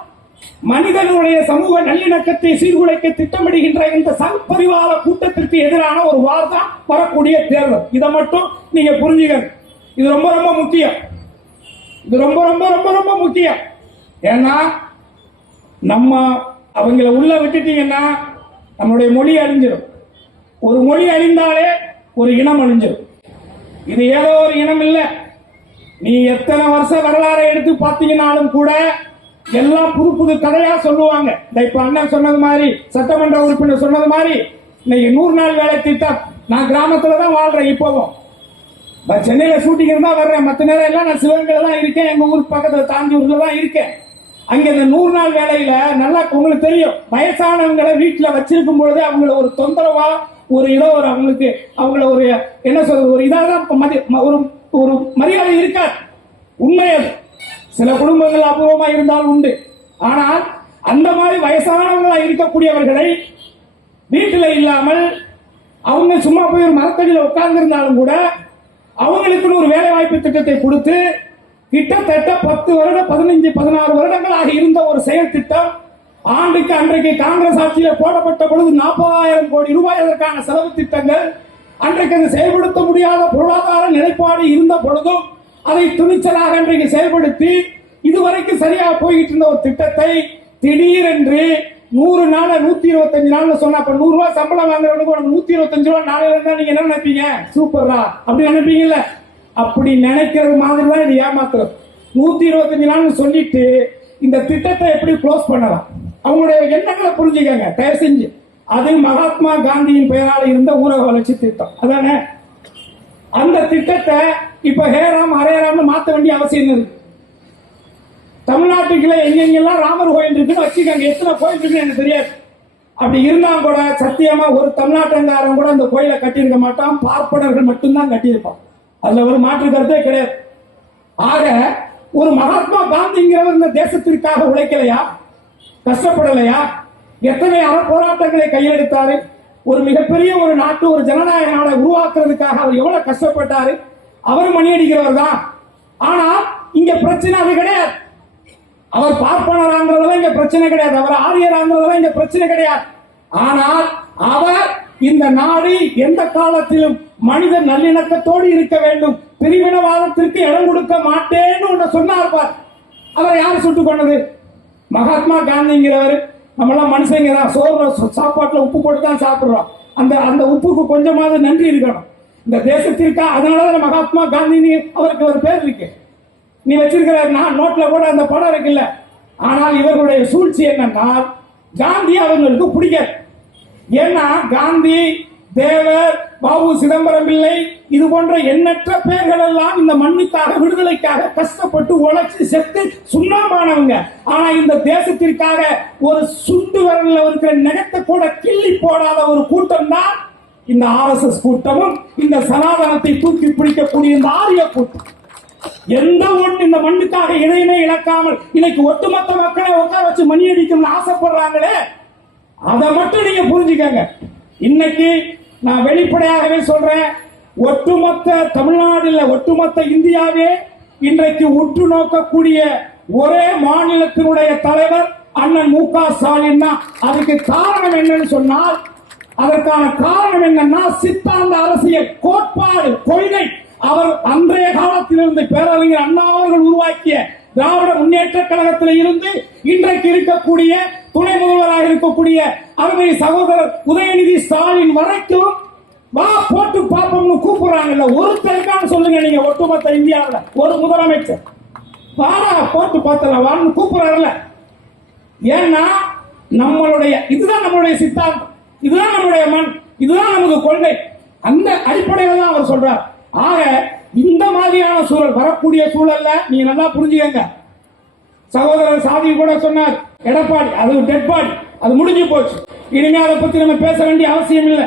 மனிதனுடைய சமூக நல்லிணக்கத்தை சீர்குலைக்க திட்டமிடுகின்ற இந்த சங் பரிவார கூட்டத்திற்கு எதிரான ஒரு வார் தான் வரக்கூடிய தேர்தல். இதை மட்டும் நீங்க புரிஞ்சுக்கணும். இது ரொம்ப ரொம்ப முக்கியம். இது ரொம்ப ரொம்ப ரொம்ப ரொம்ப முக்கியம். ஏன்னா நம்ம அவங்கள உள்ள விட்டுட்டீங்கன்னா நம்மளுடைய மொழி அழிஞ்சிடும். ஒரு மொழி அழிந்தாலே ஒரு இனம் அழிஞ்சிடும். இது ஏதோ ஒரு இனம் இல்ல. நீ எத்தனை வருஷ வரலாறை எடுத்து பார்த்தீங்கன்னாலும் கூட எல்லாம் புது புது கதையா சொல்லுவாங்க. இப்ப அண்ணன் சொன்னது மாதிரி, சட்டமன்ற உறுப்பினர் சொன்னது மாதிரி, இன்னைக்கு 100 நாள் வேலை திட்டம். நான் கிராமத்துல தான் வாழ்றேன். இப்போவும் சென்னையில ஷூட்டிங் இருந்தா வர்றேன். மற்ற நேரம் எல்லாம் நான் சிவகங்கையில தான் இருக்கேன். எங்க ஊருக்கு பக்கத்துல தாந்தியூர்ல தான் இருக்கேன். அங்க இந்த 100 நாள் வேலையில நல்லா உங்களுக்கு தெரியும், வயசானவங்களை வீட்டுல வச்சிருக்கும் பொழுது அவங்கள ஒரு தொந்தரவா ஒரு இதோ ஒரு அவங்களுக்கு அவங்கள ஒரு என்ன சொல்றது ஒரு இதாக ஒரு மரியாதை இருக்காது. உண்மை அது. சில குடும்பங்கள் அபூர்வமா இருந்தாலும் உண்டு. ஆனால் அந்த மாதிரி வயசானவங்களா இருக்கக்கூடியவர்களை வீட்டில் இல்லாமல் அவங்க சும்மா போய் ஒரு மரத்தடியில் உட்கார்ந்து இருந்தாலும் கூட அவங்களுக்குன்னு ஒரு வேலை வாய்ப்பு திட்டத்தை கொடுத்து கிட்டத்தட்ட 10 வருடம் 15 16 வருடங்களாக இருந்த ஒரு செயல் திட்டம் ஆண்டுக்கு அன்றைக்கு காங்கிரஸ் ஆட்சியில் போடப்பட்ட பொழுது 40,000 கோடி ரூபாய் அதற்கான செலவு திட்டங்கள். அன்றைக்கு அது செயல்படுத்த முடியாத பொருளாதார நிலைப்பாடு இருந்த பொழுதும் அதை துணிச்சலாக இன்றைக்கு செயல்படுத்தி இதுவரைக்கும் சரியாக போய்கிட்டு இருந்த ஒரு திட்டத்தை திடீரென்று 100 நாள் 125 நாள் சொன்னா, அப்ப 100 ரூபாய் சம்பளம் வாங்குறவனுக்கு 125 ரூபாய் நாளையில இருந்தா நீங்க என்ன நினைப்பீங்க? சூப்பர்ரா அப்படி நினைப்பீங்கல்ல? அப்படி நினைக்கிறது மாதிரி தான் இது ஏமாத்துறது. 125 நாள் சொல்லிட்டு இந்த திட்டத்தை எப்படி க்ளோஸ் பண்ணலாம்? அவங்களுடைய எண்ணங்களை புரிஞ்சுக்கங்க தயவு செஞ்சு. அது மகாத்மா காந்தியின் பெயரால் இருந்த ஊரக வளர்ச்சி திட்டம் அதானே. அந்த திட்டத்தை இப்ப ஹேராம் ஹரேராம்னு மாற்ற வேண்டிய அவசியம் இருக்கு. தமிழ்நாட்டுக்குள்ள எங்கெங்கெல்லாம் ராமர் கோயில் இருக்குன்னு வச்சுக்கோங்க. எத்தனை கோயில் இருக்குன்னு எனக்கு தெரியாது. அப்படி இருந்தா கூட சத்தியமா ஒரு தமிழ்நாட்டுக்காரன் கூட அந்த கோயிலை கட்டியிருக்க மாட்டான். பார்ப்பனர்கள் மட்டும்தான் கட்டியிருப்பான். அதுல ஒரு மாற்று கருத்தே கிடையாது. ஆக ஒரு மகாத்மா காந்திங்கிறவர் இந்த தேசத்திற்காக உழைக்கலையா? கஷ்டப்படலையா? எத்தனை போராட்டங்களை கையெடுத்தாரு? ஒரு மிகப்பெரிய ஒரு நாட்டு ஒரு ஜனநாயக நாடை உருவாக்குறதுக்காக அவர் எவ்வளவு கஷ்டப்பட்டாரு? அவர் மணி அடிக்கிறவர் தான். ஆனால் இங்க பிரச்சனை அது கிடையாது. அவர் பார்ப்பனராங்கிறதெல்லாம் இங்க பிரச்சனை கிடையாது. அவர் ஆரியராங்கிறதெல்லாம் இங்க பிரச்சனை கிடையாது. ஆனால் அவர் இந்த நாடு எந்த காலத்திலும் மனித நல்லிணக்கத்தோடு இருக்க வேண்டும், பிரிவினவாதத்திற்கு இடம் கொடுக்க மாட்டேன்னு சொன்னார் பார். அவரை யார் சுட்டுக் கொண்டது? மகாத்மா காந்திங்கிறவர். நம்ம எல்லாம் மனுஷங்க தான். சோறு சாப்பாட்டுல உப்பு போட்டு தான் சாப்பிடுறோம். அந்த உப்புக்கு கொஞ்சமாவது நன்றி இருக்கணும் இந்த தேசத்திற்கா. அதனாலதான் மகாத்மா காந்தி அவருக்கு ஒரு பேர் இருக்கு. நீ வச்சிருக்கிற நோட்ல கூட அந்த படம் இருக்குல்ல. ஆனால் இவர்களுடைய சூழ்ச்சி என்னன்னா காந்தி அவங்களுக்கு பிடிக்காது. ஏன்னா காந்தி, தேவர், பாபு சிதம்பரம் பிள்ளை இது போன்ற எண்ணற்ற பேர்கள் எல்லாம் இந்த மண்ணுக்காக விடுதலைக்காக கஷ்டப்பட்டு உழைச்சி செத்து சுண்ணாம்பானவங்க. ஆனா இந்த தேசத்திற்காக ஒரு சுண்டு விரல்ல இருக்கிற நகத்தை கூட கிள்ளி போடாத ஒரு கூட்டம் தான் இந்த RSS கூட்டமும் இந்த சனாதனத்தை தூக்கி பிடிக்கக்கூடிய இந்த ஆரிய கூட்டம். எந்த ஒன்று இந்த மண்ணுக்காக இதையுமே இழக்காமல் இன்னைக்கு ஒட்டுமொத்த மக்களை உட்கார வச்சு மணி அடிக்கணும்னு ஆசைப்படுறாங்களே, அதை மட்டும் நீங்க புரிஞ்சுக்கங்க. இன்னைக்கு நான் வெளிப்படையாகவே சொல்றேன், ஒட்டுமொத்த தமிழ்நாடுல ஒட்டுமொத்த இந்தியாவே இன்றைக்கு உற்று நோக்கக்கூடிய ஒரே மாநிலத்தினுடைய தலைவர் அண்ணன் மு.க. ஸ்டாலின் தான். அதுக்கு காரணம் என்னன்னு சொன்னால், அதற்கான காரணம் என்னன்னா சித்தாந்த அரசியல் கோட்பாடு கொள்கை. அவர் அன்றைய காலத்திலிருந்து பேரறிஞர் அண்ணா அவர்கள் உருவாக்கிய திராவிட முன்னேற்ற கழகத்தில் இருந்து இன்றைக்கு இருக்கக்கூடிய துணை முதல்வராக இருக்கக்கூடிய அருமை சகோதரர் உதயநிதி ஸ்டாலின் வரைக்கும் வா போட்டு பாப்போம்னு கூப்பிடுறாங்கல்ல. ஒருத்தருக்கான சொல்லுங்க நீங்க ஒட்டுமொத்த இந்தியாவில் ஒரு முதலமைச்சர் வாடா போட்டு பார்த்தல வான்னு கூப்பிடுறாருல. ஏன்னா நம்மளுடைய இதுதான் நம்மளுடைய சித்தாந்தம், இதுதான் நம்மளுடைய மண், இதுதான் நமது கொள்கை. அந்த அடிப்படையில் தான் அவர் சொல்றார். ஆக இந்த மாதிரியான சூழல் வரக்கூடிய சூழல்ல நீங்க நல்லா புரிஞ்சுக்கங்க. சகோதரர் சாதி கூட சொன்னார் எடப்பாடி அது டெட் பாடி, அது முடிஞ்சு போச்சு. இனிமே அதை பத்தி நம்ம பேச வேண்டிய அவசியம் இல்லை.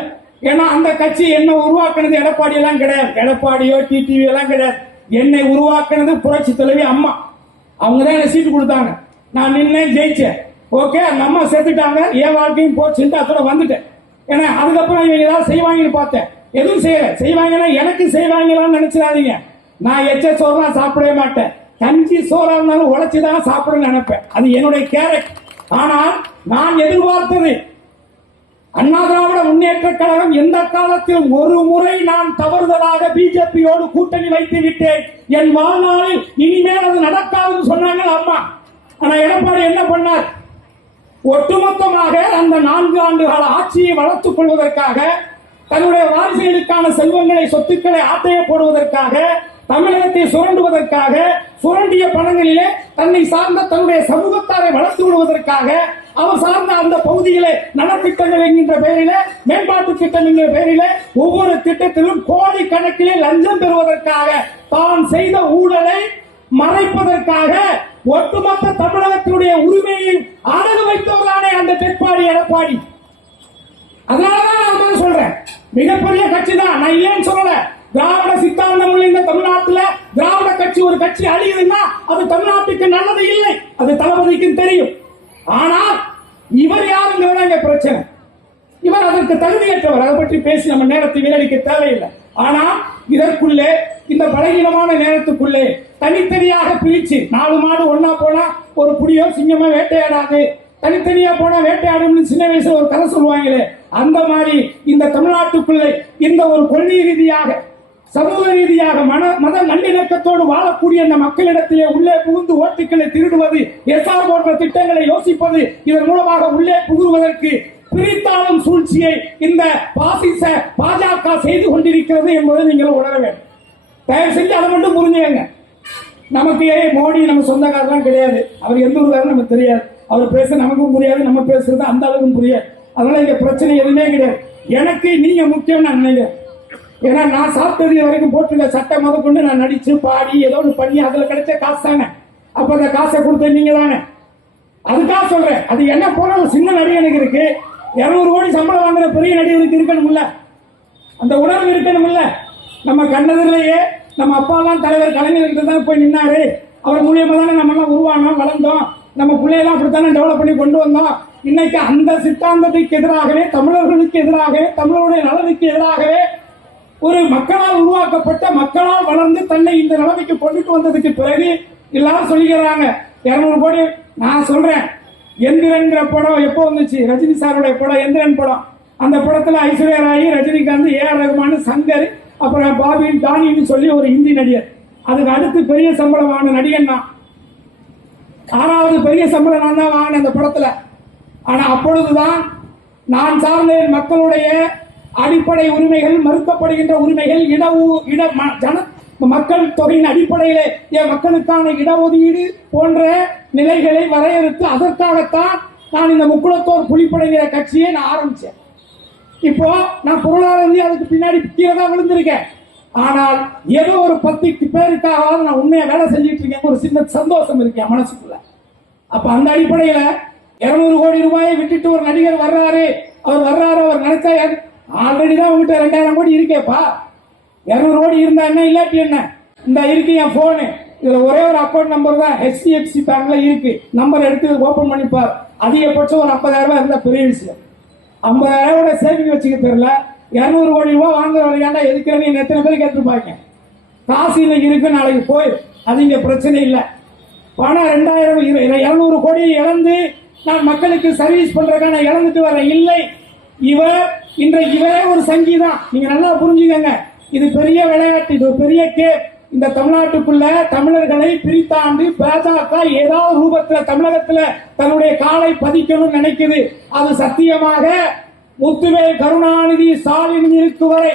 ஏன்னா அந்த கட்சி என்ன உருவாக்குனது எடப்பாடி எல்லாம் கிடையாது. எடப்பாடியோ டிடிவி எல்லாம் கிடையாது. என்னை உருவாக்குனது புரட்சி தலைவி அம்மா. அவங்க தான் எனக்கு சீட்டு கொடுத்தாங்க. நான் நின்று ஜெயிச்சேன். ஓகே, அந்த அம்மா செத்துட்டாங்க, என் வாழ்க்கையும் போச்சுட்டு அதோட வந்துட்டேன். ஏன்னா அதுக்கப்புறம் இவங்க ஏதாவது செய்வாங்கன்னு பார்த்தேன். எதுவும் செய்யல. செய்வாங்கன்னா எனக்கு செய்வாங்களான்னு நினைச்சிடாதீங்க. நான் எச்ச சோறுலாம் சாப்பிடவே மாட்டேன். கஞ்சி சோறா இருந்தாலும் உழைச்சுதான் சாப்பிடணும்னு நினைப்பேன். அது என்னுடைய கேரக்டர். ஆனால் நான் எதிர்பார்த்தது அண்ணா திராவிட முன்னேற்ற கழகம் எந்த காலத்திலும் ஒரு முறை நான் தவறுதலாக பிஜேபியோடு கூட்டணி வைத்து விட்டேன். என் வாழ்நாளில் இனிமேல் அது நடக்காதுன்னு சொன்னாங்க அம்மா. ஆனா எடப்பாடி என்ன பண்ணார்? ஒட்டுமொத்தமாக அந்த 4 ஆண்டு கால ஆட்சியை வளர்த்துக் கொள்வதற்காக, தன்னுடைய வாரிசுகளுக்கான செல்வங்களை, சொத்துக்களை ஆட்டைய போடுவதற்காக, தமிழகத்தை சுரண்டுவதற்காக, சுரண்டிய பணங்களிலே தன்னை சார்ந்த தன்னுடைய சமூகத்தாரை வளர்த்து விடுவதற்காக, அவர் சார்ந்த அந்த பகுதியிலே நலத்திட்டங்கள் என்கின்ற பெயரிலே, மேம்பாட்டு திட்டம் என்கிற பெயரிலே ஒவ்வொரு திட்டத்திலும் கோடி கணக்கிலே லஞ்சம் பெறுவதற்காக, தான் செய்த ஊழலை மறைப்பதற்காக ஒட்டுமொத்த தமிழகத்தினுடைய உரிமையை அடகு வைத்தவர்தானே அந்த தெற்பாடி எடப்பாடி. அதனாலதான் நான் சொல்றேன், மிகப்பெரிய கட்சி தான். நான் ஏன் சொல்லல, திராவிட சித்தாந்தம் உள்ள இந்த தமிழ்நாட்டில் திராவிட கட்சி ஒரு கட்சி அழியுதுன்னா அது தமிழ்நாட்டுக்கு நல்லது இல்லை, அது தளபதிக்கு தெரியும். ஆனால் இவர் யாருங்கிறதா இங்க பிரச்சனை. இவர் அதற்கு தகுதியற்றவர். அதை பற்றி பேசி நம்ம நேரத்தை வீணடிக்க தேவையில்லை. ஆனால் இதற்குள்ளே, இந்த பலகீனமான நேரத்துக்குள்ளே தனித்தனியாக பிரிச்சு 4 மாடு ஒன்னா போனா ஒரு புலியோ சிங்கமோ வேட்டையாடாது, தனித்தனியா போனா வேட்டையாடும் சின்ன வயசுல ஒரு கதை சொல்லுவாங்களே, அந்த மாதிரி இந்த தமிழ்நாட்டுக்குள்ளே இந்த ஒரு கொள்கை ரீதியாக, சமூக ரீதியாக, மத நல்லிணக்கத்தோடு வாழக்கூடிய அந்த மக்களிடத்திலே உள்ளே புகுந்து ஓட்டுக்களை திருடுவது, எஸ்ஆர் போன்ற திட்டங்களை யோசிப்பது, இதன் மூலமாக உள்ளே புகுவதற்கு பிரித்தாளும் சூழ்ச்சியை இந்த பாசிச பாஜக செய்து கொண்டிருக்கிறது என்பதை நீங்கள் உணர வேண்டும். தயவு செஞ்சு அதை மட்டும் புரிஞ்சுங்க. நமக்கு மோடி நம்ம சொந்தக்காரெல்லாம் கிடையாது. அவர் எந்த ஊருக்காரன்னு நமக்கு தெரியாது. அவர் பேச நமக்கும் புரியாது, நம்ம பேசுறது அந்த அளவுக்கும் புரியாது. அதனால இங்க பிரச்சனை எதுவுமே கிடையாது. எனக்கு நீங்க முக்கியம் நான் நினைக்கிறேன். ஏன்னா நான் சாப்பிட்டது வரைக்கும் போட்டுருக்க சட்டை முதற்கொண்டு நான் நடிச்சு பாடி ஏதோ ஒன்று பண்ணி அதுல கிடைச்ச காசு தானே. அப்ப அந்த காசை கொடுத்த நீங்க தானே. அதுக்காக சொல்றேன். அது என்ன போன ஒரு சின்ன நடிகனுக்கு இருக்கு, 200 கோடி சம்பளம் வாங்குற பெரிய நடிகருக்கு இருக்கணும்ல, அந்த உணர்வு இருக்கணும்ல. நம்ம கண்ணதிலேயே நம்ம அப்பாலாம் தலைவர் கலைஞர்கிட்ட தான் போய் நின்னாரு. அவர் மூலியமா தானே நம்ம எல்லாம் உருவானோம், வளர்ந்தோம். நம்ம பிள்ளையெல்லாம் அப்படித்தானே டெவலப் பண்ணி கொண்டு வந்தோம். இன்னைக்கு அந்த சித்தாந்தத்துக்கு எதிராகவே, தமிழர்களுக்கு எதிராகவே, தமிழருடைய நலனுக்கு எதிராகவே ஒரு மக்களால் உருவாக்கப்பட்ட, மக்களால் வளர்ந்து தன்னை இந்த நிலைமைக்கு கொண்டுட்டு வந்ததுக்கு பிறகு எல்லாரும் சொல்லிக்கிறாங்க 200 கோடி. நான் சொல்றேன், எந்திரன்கிற படம் எப்போ வந்துச்சு? ரஜினி சாருடைய படம் எந்திரன் படம். அந்த படத்துல ஐஸ்வர்யா ராய், ரஜினிகாந்த், ஏஆர் ரகுமான், சங்கர், அப்புறம் பாபி டானின்னு சொல்லி ஒரு ஹிந்தி நடிகர். அதுக்கு அடுத்து பெரிய சம்பளமான நடிகன் தான். 6வது பெரிய சம்பளம் நான் தான் வாங்கினேன் அந்த படத்துல. ஆனா அப்பொழுதுதான் நான் சார்ந்த மக்களுடைய அடிப்படை உரிமைகள், மறுக்கப்படுகின்ற உரிமைகள், மக்கள் தொகையின் அடிப்படையிலே என் மக்களுக்கான இடஒதுக்கீடு போன்ற நிலைகளை வரையறுத்து அதற்காகத்தான் நான் இந்த முக்குளத்தோர் புலிப்படைங்கிற கட்சியை நான் ஆரம்பிச்சேன். இப்போ நான் பொருளாதார அதுக்கு பின்னாடி கீழே தான் விழுந்திருக்கேன். ஆனால் ஏதோ ஒரு 10 பேருக்காக நான் உண்மையா வேலை செஞ்சிட்டு இருக்கேன். ஒரு சின்ன சந்தோஷம் இருக்கேன் மனசுக்குள்ள. அப்ப அந்த அடிப்படையில 200 கோடி ரூபாயை விட்டுட்டு ஒரு நடிகர் வர்றாரு, அவர் நினைச்சா ஆல்ரெடி தான் உங்ககிட்ட 2000 கோடி இருக்கேப்பா. 200 கோடி இருந்தா என்ன, இல்லாட்டி என்ன? இந்த இருக்கு என் போனு, இதுல ஒரே ஒரு அக்கௌண்ட் நம்பர் தான் HDFC பேங்க்ல இருக்கு. நம்பர் எடுத்து ஓபன் பண்ணிப்பார். அதிகபட்சம் ஒரு 50,000 ரூபாய் இருந்தா பெரிய விஷயம். 50,000 ரூபாய் சேவிங் வச்சுக்க தெரியல. 200 கோடி ரூபாய் வாங்குறவங்க ஏன்டா எதுக்குறேன்னு எத்தனை பேர் கேட்டுருப்பாங்க. காசு இன்னைக்கு இருக்கு, நாளைக்கு போய் அது இங்க பிரச்சனை இல்லை. பணம் 200 கோடி இழந்து நான் மக்களுக்கு சர்வீஸ் பண்றதுக்காக நான் இழந்துட்டு வரேன். இல்லை, இன்றைக்கு இவரே ஒரு சங்கீதம். நீங்க நல்லா புரிஞ்சுக்கங்க. இது பெரிய விளையாட்டு, இது பெரிய கேம். இந்த தமிழ்நாட்டுக்குள்ள தமிழர்களை பிரித்தாண்டு பாஜக ஏதாவது ரூபத்தில் தமிழகத்தில் தன்னுடைய காலை பதிக்கணும்னு நினைக்குது. அது சத்தியமாக முத்துவேல் கருணாநிதி ஸ்டாலின் இருக்கும் வரை,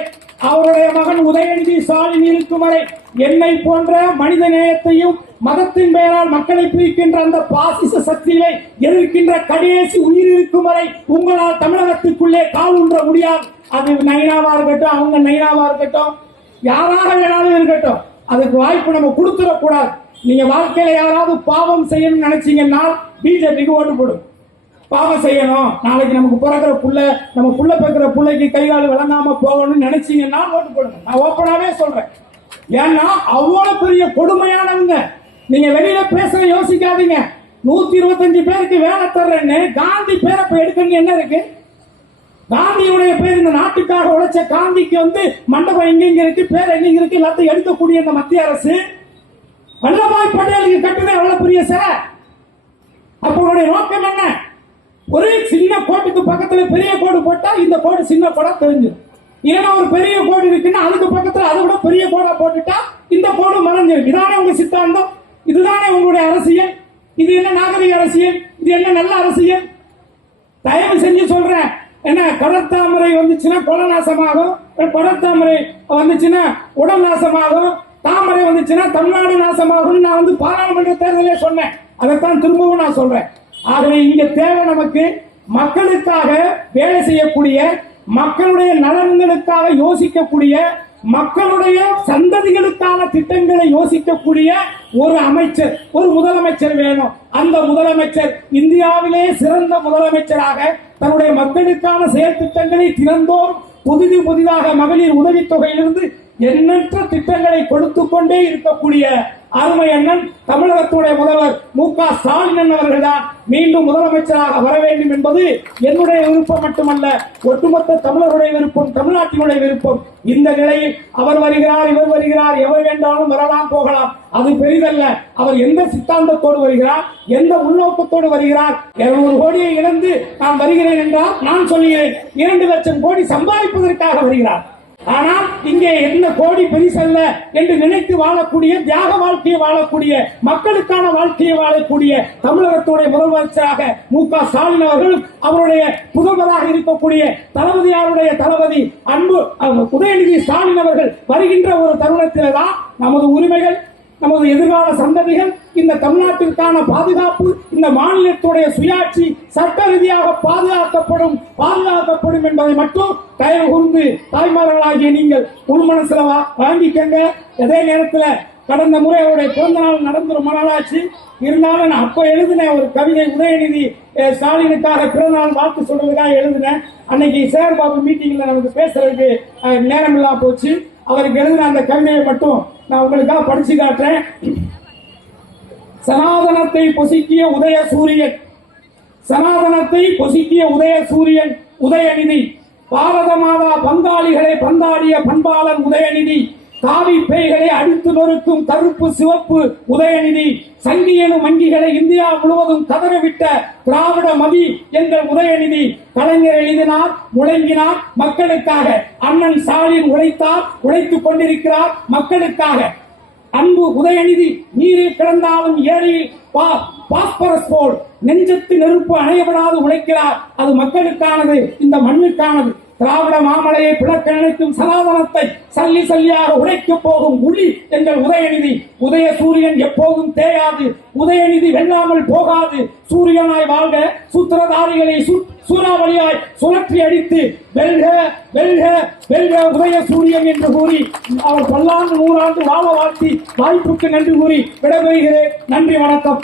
அவருடைய மகன் உதயநிதி ஸ்டாலின் இருக்கும் வரை, என்னை போன்ற மனித நேயத்தையும் மதத்தின் பெயரால் மக்களை பிரிக்கின்ற அந்த பாசிச சக்தியை எதிர்க்கின்ற கடைசி உயிர் இருக்கும் வரை உங்களால் தமிழகத்திற்குள்ளே கால் ஊன்ற முடியாது. அது நைனாவா இருக்கட்டும், அவங்க நைனாவா இருக்கட்டும், யாராக வேணாலும் இருக்கட்டும், அதுக்கு வாய்ப்பு நம்ம கொடுத்துடக்கூடாது. நீங்க வாழ்க்கையில யாராவது பாவம் செய்யணும்னு நினைச்சீங்கன்னா பிஜேபிக்கு ஓட்டு போடும். பாவம் செய்யணும், நாளைக்கு நமக்கு பிறக்கிற புள்ள, நம்ம புள்ள பிறக்கிற பிள்ளைக்கு கைகால் விளங்காம போகணும்னு நினைச்சீங்கன்னா ஓட்டு போடுங்க. நான் ஓப்பனாவே சொல்றேன். ஏன்னா அவ்வளவு பெரிய கொடுமையானவங்க. நீங்க வெளியில பேச யோசிக்காதீங்க. 125 பேருக்கு வேலை தர்றேன்னு காந்தி பேரை எடுக்கணும். என்ன இருக்கு? காந்தியுடைய பேர், இந்த நாட்டுக்காக உழைச்ச காந்திக்கு மண்டபம் எங்க இருக்கு, பேர் எங்க இருக்கு, எல்லாத்தையும் எடுக்கக்கூடிய இந்த மத்திய அரசு வல்லபாய் பட்டேலுக்கு கட்டுதே அவ்வளவு பெரிய சிலை. அப்போடைய நோக்கம் என்ன? ஒரு சின்ன கோட்டுக்கு பக்கத்துல பெரிய கோடு போட்டா இந்த கோடு சின்ன கோடா தெரிஞ்சிடும். ஏன்னா ஒரு பெரிய கோடு இருக்குன்னா அதுக்கு பக்கத்துல அதை விட பெரிய கோடா போட்டுட்டா இந்த கோடு மறைஞ்சிடும். இதானே உங்க சித்தாந்தம், இதுதானே உங்களுடைய அரசியல். இது என்ன நாகரிக அரசியல்? இது என்ன நல்ல அரசியல்? தயவு செஞ்சு சொல்றேன், என்ன கடற்தாமரை வந்துச்சுன்னா கொலை நாசமாகும், கடற்தாமரை வந்துச்சுன்னா உடல் நாசமாகும், தாமரை வந்துச்சுன்னா தமிழ்நாடு நாசமாகும். நான் பாராளுமன்ற தேர்தலே சொன்னேன், அதைத்தான் திரும்பவும் நான் சொல்றேன். ஆகவே இங்க தேவை நமக்கு மக்களுக்காக வேலை செய்யக்கூடிய, மக்களுடைய நலன்களுக்காக யோசிக்கக்கூடிய, மக்களுடைய சந்ததிகளுக்கான திட்டங்களை யோசிக்கக்கூடிய ஒரு அமைச்சர், ஒரு முதலமைச்சர் வேணும். அந்த முதலமைச்சர் இந்தியாவிலே சிறந்த முதலமைச்சராக தன்னுடைய மக்களுக்கான செயல் திட்டங்களை திறந்தோறும் புதிதாக மகளிர் உதவித்தொகையிலிருந்து எண்ணற்ற திட்டங்களை கொடுத்து கொண்டே இருக்கக்கூடிய அருமை அண்ணன் தமிழகத்துடைய முதல்வர் மு.க. ஸ்டாலின் அவர்கள்தான் மீண்டும் முதலமைச்சராக வர வேண்டும் என்பது என்னுடைய விருப்பம் மட்டுமல்ல, ஒட்டுமொத்த தமிழருடைய விருப்பம், தமிழ்நாட்டினுடைய விருப்பம். இந்த நிலையில் அவர் வருகிறார், இவர் வருகிறார், எவர் வேண்டாலும் வரலாம் போகலாம், அது பெரிதல்ல. அவர் எந்த சித்தாந்தத்தோடு வருகிறார், எந்த உள்நோக்கத்தோடு வருகிறார்? 200 கோடியை இழந்து நான் வருகிறேன் என்றால் நான் சொல்கிறேன், 2 லட்சம் கோடி சம்பாதிப்பதற்காக வருகிறார். ஆனால் இங்கே என்ன கோடி பெரிசல்ல என்று நினைத்து வாழக்கூடிய, தியாக வாழ்க்கையை வாழக்கூடிய, மக்களுக்கான வாழ்க்கையை வாழக்கூடிய தமிழகத்துடைய முதலமைச்சராக மு.க. ஸ்டாலின் அவர்களும் அவருடைய புதல்வராக இருக்கக்கூடிய தளபதியாருடைய தளபதி அன்பு உதயநிதி ஸ்டாலின் அவர்கள் வருகின்ற ஒரு தருணத்தில் தான் நமது உரிமைகள், நமது எதிர்கால சந்ததிகள், இந்த தமிழ்நாட்டிற்கான பாதுகாப்பு, இந்த மாநிலத்துடைய சுயாட்சி சட்ட ரீதியாக பாதுகாக்கப்படும் என்பதை மட்டும் தயவு கூர்ந்து தாய்மார்களாகிய நீங்கள் உள்மனசுல வாங்கிக்கங்க. அதே நேரத்தில் கடந்த முறை அவருடைய பிறந்த நாள் நடந்து ரொம்ப நாளாச்சு, இருந்தாலும் நான் அப்ப எழுதின ஒரு கவிதை, உதயநிதி ஸ்டாலினுக்காக பிறந்த நாள் வாழ்த்து சொல்றதுக்காக எழுதினேன். அன்னைக்கு சேகர்பாபு மீட்டிங்ல நமக்கு பேசுறதுக்கு நேரம் இல்லாம போச்சு. அவருக்கு எழுதின அந்த கவிதையை மட்டும் நான் உங்களுக்காக படிச்சு காட்டுறேன். சனாதனத்தை பொசுக்கிய உதய சூரியன், சனாதனத்தை பொசுக்கிய உதய சூரியன் உதயநிதி, பாரத மாதா பங்காளிகளை பந்தாடிய பண்பாளன் உதயநிதி, காவி பேய்களை அடித்து நொறுக்கும் கருப்பு சிவப்பு உதயநிதி, சங்கியனும் வங்கிகளை இந்தியா முழுவதும் கதறவிட்ட திராவிட மதி எங்கள் உதயநிதி, கலைஞர் எழுதினார், முழங்கினார் மக்களுக்காக, அண்ணன் ஸ்டாலின் உழைத்தார், உழைத்துக் கொண்டிருக்கிறார் மக்களுக்காக. அன்பு உதயநிதி நீரில் கிடந்தாலும் ஏரியில் பாஸ்பரஸ் போல் நெஞ்சத்து நெருப்பு அணையப்படாது உழைக்கிறார். அது மக்களுக்கானது, இந்த மண்ணுக்கானது. திராவிட மாமலையை பிளக்க நினைக்கும் சனாதனத்தை சல்லி சல்லியாக உடைக்க போகும் உளி எங்கள் உதயநிதி. உதய சூரியன் எப்போதும் தேயாது, உதயநிதி வெல்லாமல் போகாது. சூரியனாய் வாழ்க, சூத்திரதாரிகளை சூறாவளியாய் சுழற்றி அடித்து வெல்க வெல்க வெல்க உதய சூரியன் என்று கூறி அவர் 100 ஆண்டு வாழ வாழ்த்தி வாய்ப்புக்கு நன்றி கூறி விடைபெறுகிறேன். நன்றி, வணக்கம்.